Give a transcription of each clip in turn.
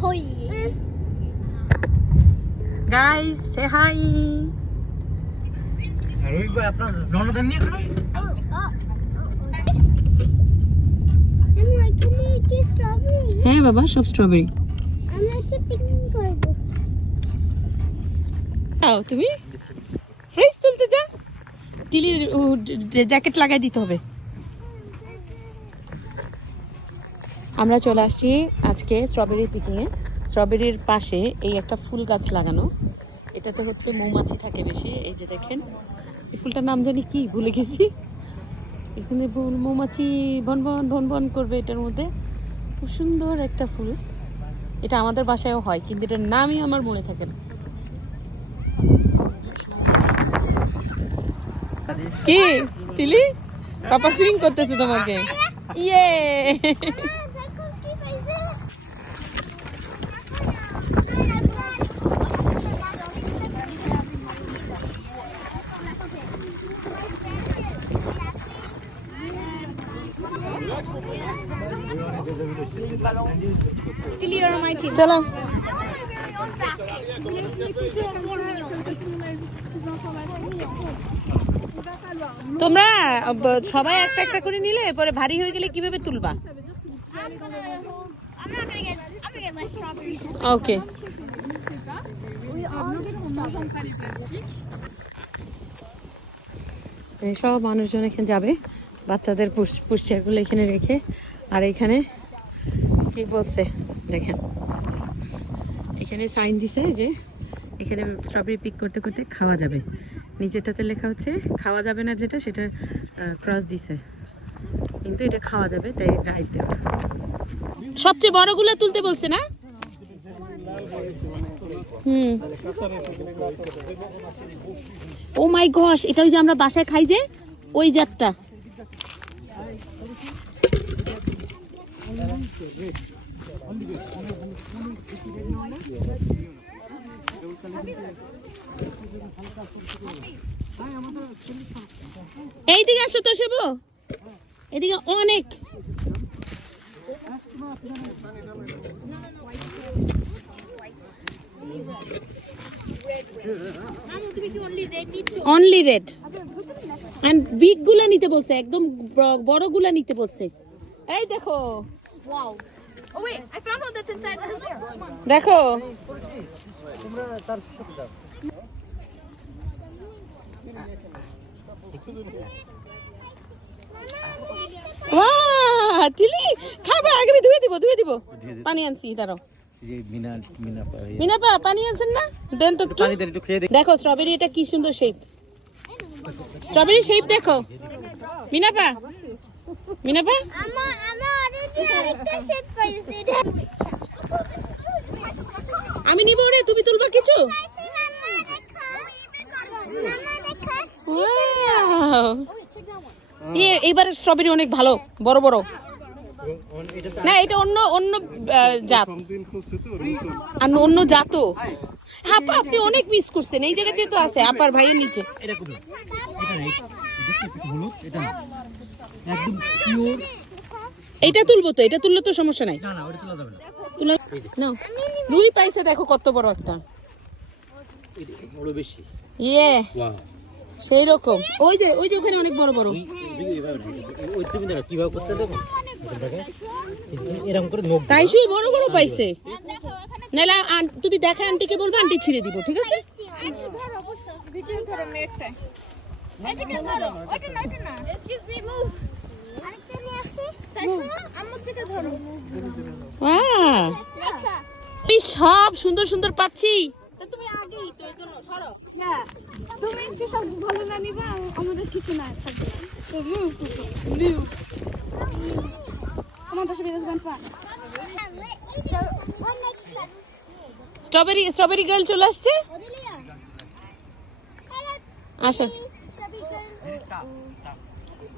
Hoi. নিয়ে এখানে Oh, oh. Strawberry? হ্যাঁ বাবা সব স্ট্রবেরি তুমি? ফ্রিজ তুলতে যা। টিলির জ্যাকেট লাগাই দিতে হবে। আমরা চলে আসছি আজকে স্ট্রবেরি পিকনিকে স্ট্রবেরির পাশে এই একটা ফুল গাছ লাগানো। এটাতে হচ্ছে মৌমাছি থাকে বেশি এই যে দেখেন। এই ফুলটার নাম জানি কি ভুলে গেছি। এখানে মৌমাছি ভন ভন ভন ভন করবে এটার মধ্যে। খুব সুন্দর একটা ফুল। এটা আমাদের বাসায়ও হয় কিন্তু এটার নামই আমার মনে থাকে না। কি? তিলি? পাপা সুইং করতেছে তোমাকে। ইয়ে দেখো কি পাইছে চলো তোমরা সবাই একটা একটা করে নিলে, পরে ভারী হয়ে গেলে কীভাবে তুলবা. ওকে সব মানুষজন এখানে যাবে। বাচ্চাদের পুষ্চারগুলো এখানে রেখে, আর এখানে কি বলছে? দেখেন। এখানে সাইন দিছে যে এখানে স্ট্রবেরি পিক করতে করতে খাওয়া যাবে। নিচেরটাতে লেখা হচ্ছে, খাওয়া যাবে না যেটা, সেটা ক্রস দিছে। কিন্তু এটা খাওয়া যাবে, তাই রাইট দেওয়া। সবচেয়ে বড়গুলো তুলতে বলছে না? হুম। ও মাই গস এটা ওই যে আমরা বাসায় খাই যে, ওই জাতটা। এইদিকে আসো তো সেবো এদিকে অনেক। অনলি রেড বিগগুলা নিতে বলছে, একদম ব- বড়গুলা নিতে বলছে। এই দেখো। Wow. Oh wait, I found one that's inside. দেখো তোমরা তার সাথে যাও ওয়াও তিলি খাবে আগে ধুয়ে দিব ধুয়ে দিব। পানি আনছি দাঁড়াও। যে মিনা মিনা মিনা পা পানি আনছেন না? দেন তো একটু। পানি দেন একটু খেয়ে দেখি। দেখো স্ট্রবেরি এটা কি সুন্দর শেপ স্ট্রবেরি শেপ দেখো। মিনাপা মিনাপা আমি নিব রে তুমি তুলবা কিছু? Wow! এ এবার স্ট্রবেরি অনেক ভালো বড় বড়। না এটা অন্য অন্য জাত। আর অন্য জাতও আপা আপনি অনেক মিস করছেন এই জায়গাতে তো আছে আপার ভাইয়ের নিচে। এটা একদম পিওর এইটা তুলবো তো এটা তুললে তো সমস্যা নাই। না না ওটা তোলা যাবে না। তুলে নাও। রুই পাইছে দেখো কত বড় একটা। বড় বেশি। ইয়ে ওয়াও সেই রকম। ওই যে ওই যে ওখানে অনেক বড় বড়। এটা- তাই বড় বড় পাইছে। নাহলে তুমি দেখা আন্টিকে বলব আন্টি ছিঁড়ে দিব ঠিক আছে? ধরো ধরো মেয়েরটায় এদিকে ধরো ওটা না ওটা না এক্সকিউজ মি মুভ আরেকটা নিয়ে আসি তাই শোনো আম্মুর দিকে ধরো Wow! আমি সব সুন্দর সুন্দর পাচ্ছি। তো তুমি আগেই তো এই জন্য সরো। তুমি সব ভালো না নিবা আমাদের কিছু না থাকবে গান স্ট্রবেরি স্ট্রবেরি গার্ল চলে আসছে? আসো।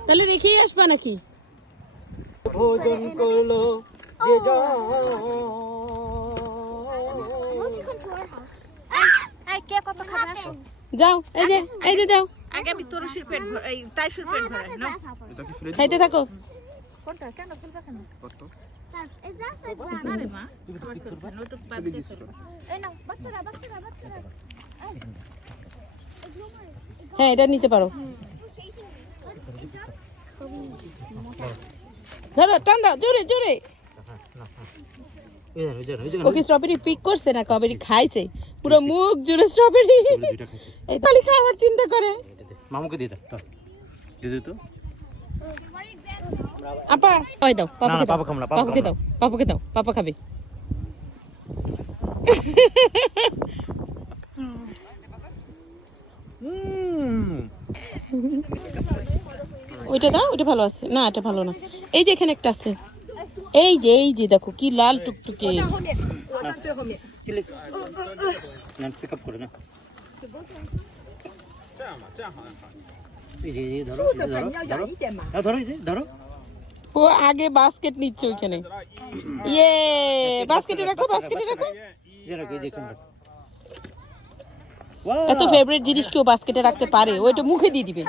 তাহলে রেখেই আসবা নাকি? ভোজন করল। যে কত যাও এই যে এই যে যাও আগে আমি তোর পেট এই তাই পেট ভরাই না? খাইতে থাকো। কোনটা? কেন? কেন? বাচ্চারা। হ্যাঁ এটা নিতে পারো। ধরো টান দাও জোরে জোরে। ও কি স্ট্রবেরি পিক করছে না স্ট্রবেরি খাইছে? পুরো মুখ জুড়ে স্ট্রবেরি এই চিন্তা করে। মামুকে দিয়ে দাও দিয়ে তো। আপা ওই দাও পাপাকে দাও। পাপাকে দাও পাপাকে দাও পাপা খাবে। ওইটা দাও ওইটা ভালো আছে। না এটা ভালো না। এই যে এখানে একটা আছে। এই যে এই যে দেখো কি লাল টুকটুকে। ও আগে বাস্কেট নিচ্ছে ওইখানে। ইয়ে বাস্কেটে রাখো বাস্কেটে রাখো। এত ফেভারিট জিনিস কেউ বাস্কেটে রাখতে পারে ওইটা মুখে দিয়ে দিবে।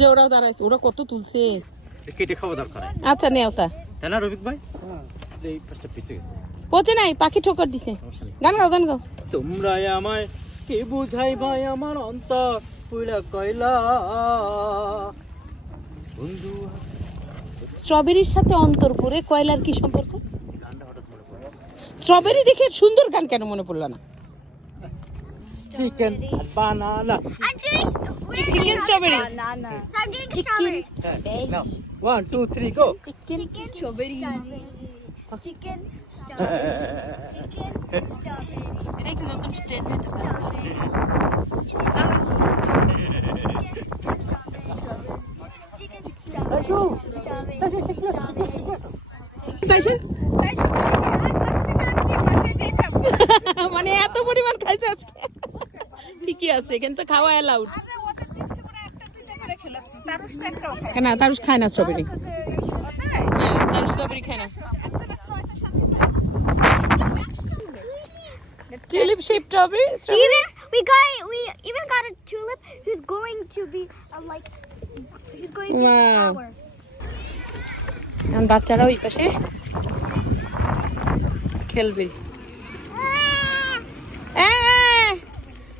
যে ওরা কত তুলছে। দরকার আচ্ছা নেও তা। রবিক ভাই? হ্যাঁ, এই পিছে গেছে। নাই? পাখি ঠোকর দিছে। গান গাও গান গাও। তোমরা আমায় কে বুঝাই ভাই আমার অন্তর? পুরা কয়লা বন্ধু। স্ট্রবেরির সাথে অন্তরপুরে কয়লার কি সম্পর্ক? স্ট্রবেরি দেখে সুন্দর গান কেন মনে পড়ল না? Chicken banana I'm doing. We're chicken strawberry I'm doing chicken. strawberry. Now one two three go Chicken chicken strawberry. Chicken strawberry. Chicken strawberry. এটা কি নতুন Chicken strawberry. Strawberry. Strawberry. মানে এত পরিমাণ খাইছে আজকে ঠিকই আছে? এখানে তো খাওয়া অ্যালাউড আরে ওদের দিচ্ছে একটা দুইটা করে খেলো। তারুষ খায়। কেন তারুষ খায় না স্ট্রবেরি হ্যাঁ তারুষ স্ট্রবেরি খায় না। Tulip shape strawberry Even we got we even got a tulip who's going to be uh, like he's going to be a flower. এখন বাচ্চারা ওই পাশে খেলবে।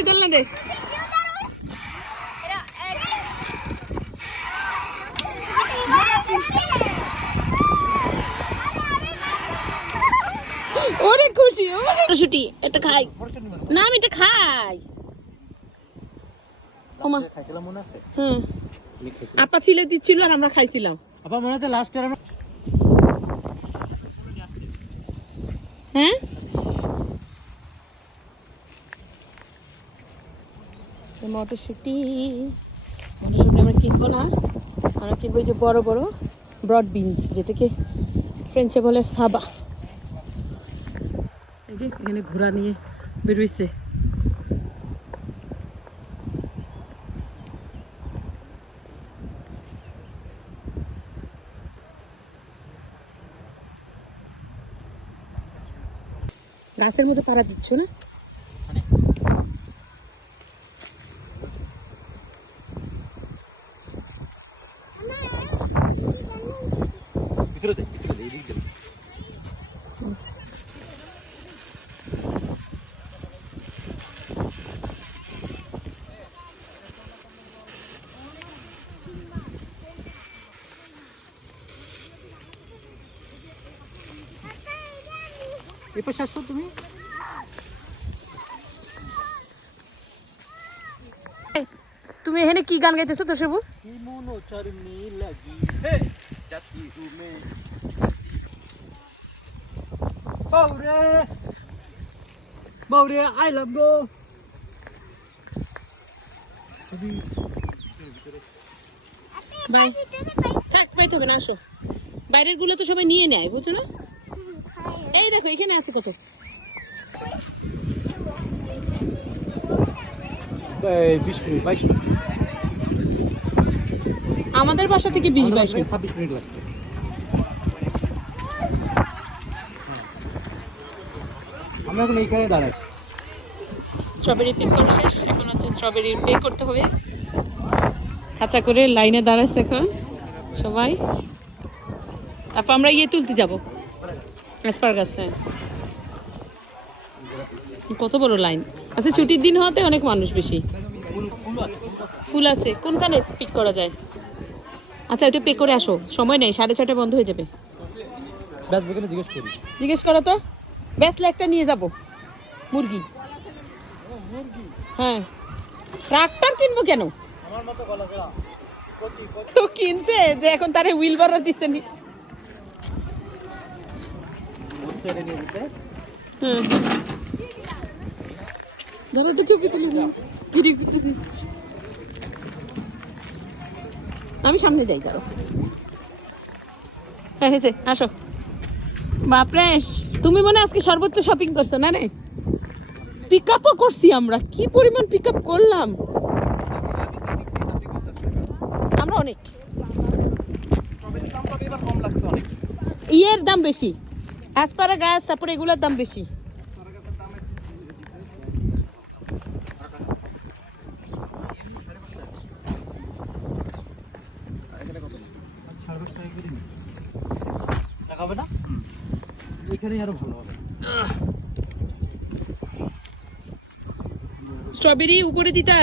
তুলসী দোলনা দে। ওরে খুশি ছুটি এটা খাই। না আমি এটা খাই। ওমা। খাইছিলাম মনে আছে? হুম। আপা ছিলে দিচ্ছিল আর আমরা খাইছিলাম। আপা মনে আছে লাস্ট টাইম হ্যাঁ? মটরশুঁটি। মটরশুঁটি আমরা কিনবো না, আমরা কিনবো যে বড় বড় ব্রড বিনস যেটাকে ফ্রেঞ্চে বলে ফাবা এই যে এখানে ঘোড়া নিয়ে বেরোইছে। গাছের মধ্যে পাড়া দিচ্ছ না ভিতরে দে ভিতরে দে এদিক দে তুমি। তুমি এখানে কি গান গাইতেছো তো সবু? মনো গো থাক পাইতে হবে না আসো। বাইরেরগুলো তো সবাই নিয়ে নেয় বুঝছ না? দেখো এখানে আছে কত? বিশ মিনিট বাইশ মিনিট। আমাদের বাসা থেকে বিশ বাইশ মিনিট। ছাব্বিশ মিনিট লাগছে। আমরা এখন এইখানে দাঁড়াই। স্ট্রবেরি পিক করা শেষ এখন হচ্ছে স্ট্রবেরি পে করতে হবে। খাঁচা করে লাইনে দাঁড়াচ্ছে এখন সবাই। তারপর আমরা ইয়ে তুলতে যাব। অ্যাসপারগাস কত বড় লাইন? আচ্ছা ছুটির দিন হওয়াতে অনেক মানুষ বেশি। ফুল আছে। কোনখানে পিক করা যায়? আচ্ছা ওটা পে করে আসো। সময় নেই সাড়ে ছটা বন্ধ হয়ে যাবে। জিজ্ঞেস করি। জিজ্ঞেস করো তো। বেসলে একটা নিয়ে যাব। মুরগি? হ্যাঁ। ট্রাক্টর কিনবো কেন? তো কিনছে যে এখন তারে হুইল বার দিচ্ছে নি। হ্যাঁ ধরো একটা ছবি তুলে ভিডিও করতেছি। আমি সামনে যাই দাঁড়ো হ্যাঁ হয়েছে আসো। বাপরে তুমি মনে আজকে সর্বোচ্চ শপিং করছ না রে? পিক আপও করছি আমরা কি পরিমাণ পিক আপ করলাম? আমরা অনেক। ইয়ের দাম বেশি। অ্যাসপারা গাছ তারপরে এগুলোর দাম বেশি স্ট্রবেরি উপরে দিতা